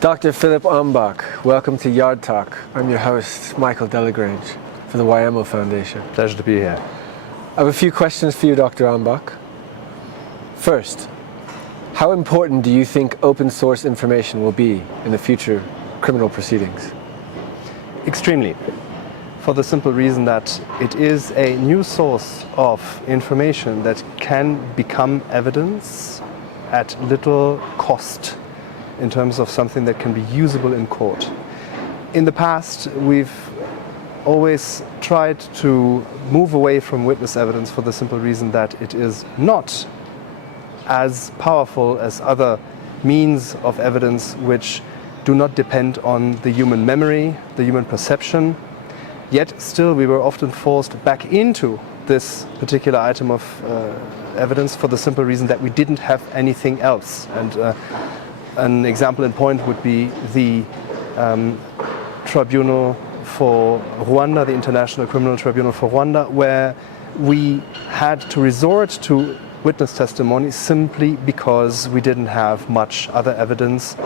Dr. Philip Umbach, welcome to Yard Talk. I'm your host, Michael Delagrange, for the YMO Foundation. Pleasure to be here. I have a few questions for you, Dr. Umbach. First, how important do you think open source information will be in the future criminal proceedings? Extremely. For the simple reason that it is a new source of information that can become evidence at little cost in terms of something that can be usable in court. In the past, we've always tried to move away from witness evidence for the simple reason that it is not as powerful as other means of evidence which do not depend on the human memory, the human perception. Yet still we were often forced back into this particular item of evidence for the simple reason that we didn't have anything else. And an example in point would be the Tribunal for Rwanda, the International Criminal Tribunal for Rwanda, where we had to resort to witness testimony simply because we didn't have much other evidence.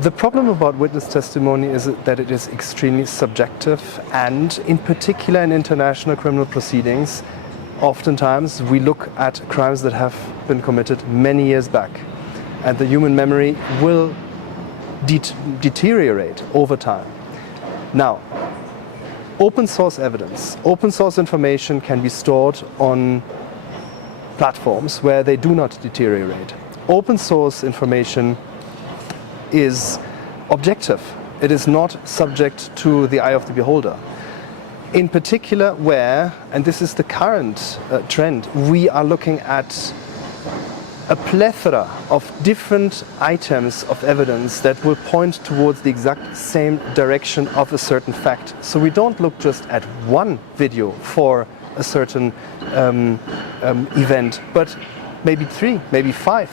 The problem about witness testimony is that it is extremely subjective, and in particular in international criminal proceedings, oftentimes we look at crimes that have been committed many years back, and the human memory will deteriorate over time. Now, open source evidence, open source information can be stored on platforms where they do not deteriorate. Open source information is objective. It is not subject to the eye of the beholder. In particular where, and this is the current trend, we are looking at a plethora of different items of evidence that will point towards the exact same direction of a certain fact. So we don't look just at one video for a certain event, but maybe 3, maybe 5.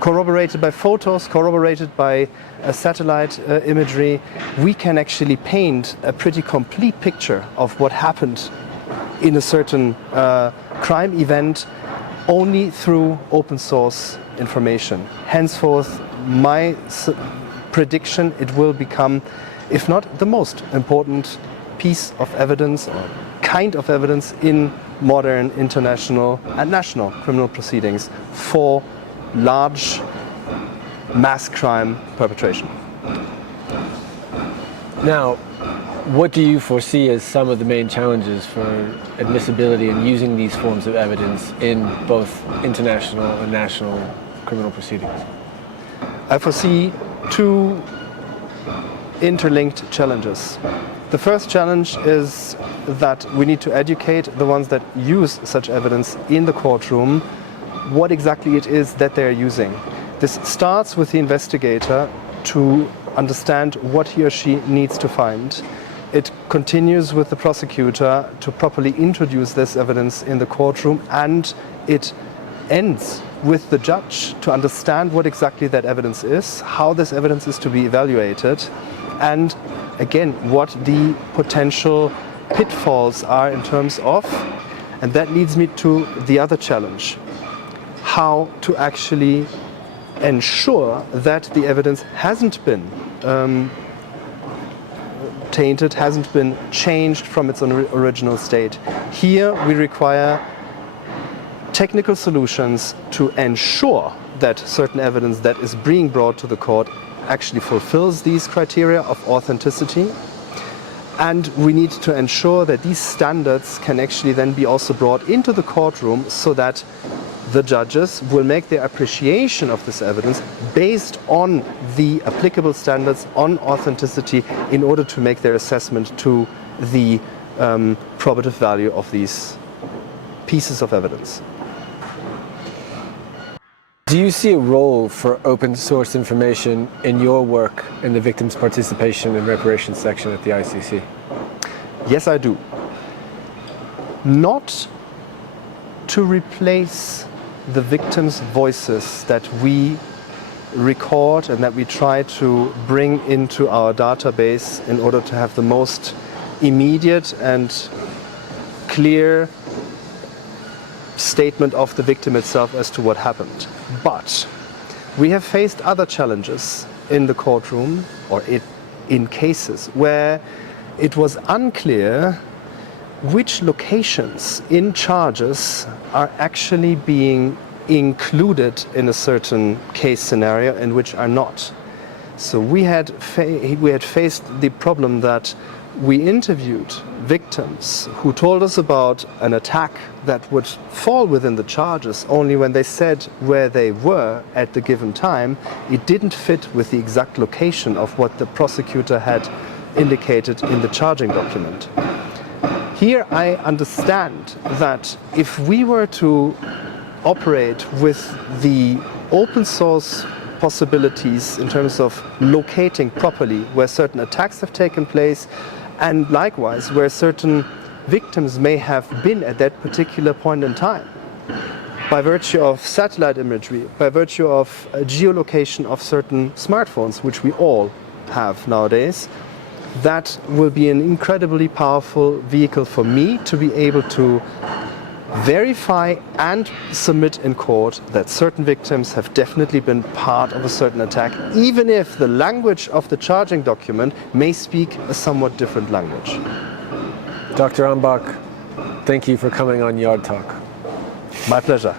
Corroborated by photos, corroborated by satellite imagery, we can actually paint a pretty complete picture of what happened in a certain crime event only through open source information. Henceforth, my prediction, it will become, if not the most important piece of evidence, or kind of evidence in modern international and national criminal proceedings for large mass crime perpetration. Now, what do you foresee as some of the main challenges for admissibility and using these forms of evidence in both international and national criminal proceedings? I foresee 2 interlinked challenges. The first challenge is that we need to educate the ones that use such evidence in the courtroom what exactly it is that they're using. This starts with the investigator to understand what he or she needs to find. It continues with the prosecutor to properly introduce this evidence in the courtroom, and it ends with the judge to understand what exactly that evidence is, how this evidence is to be evaluated, and again, what the potential pitfalls are in terms of, and that leads me to the other challenge, how to actually ensure that the evidence hasn't been tainted, hasn't been changed from its original state. Here we require technical solutions to ensure that certain evidence that is being brought to the court actually fulfills these criteria of authenticity. And we need to ensure that these standards can actually then be also brought into the courtroom so that the judges will make their appreciation of this evidence based on the applicable standards on authenticity in order to make their assessment to the probative value of these pieces of evidence. Do you see a role for open source information in your work in the victims' participation and reparations section at the ICC? Yes, I do. Not to replace the victims' voices that we record and that we try to bring into our database in order to have the most immediate and clear statement of the victim itself as to what happened. But we have faced other challenges in the courtroom, or in cases where it was unclear which locations in charges are actually being included in a certain case scenario and which are not. So we had faced the problem that we interviewed victims who told us about an attack that would fall within the charges only when they said where they were at the given time. It didn't fit with the exact location of what the prosecutor had indicated in the charging document. Here I understand that if we were to operate with the open source possibilities in terms of locating properly where certain attacks have taken place, and likewise where certain victims may have been at that particular point in time, by virtue of satellite imagery, by virtue of geolocation of certain smartphones, which we all have nowadays, that will be an incredibly powerful vehicle for me to be able to verify and submit in court that certain victims have definitely been part of a certain attack, even if the language of the charging document may speak a somewhat different language. Dr. Ambach, thank you for coming on Yard Talk. My pleasure.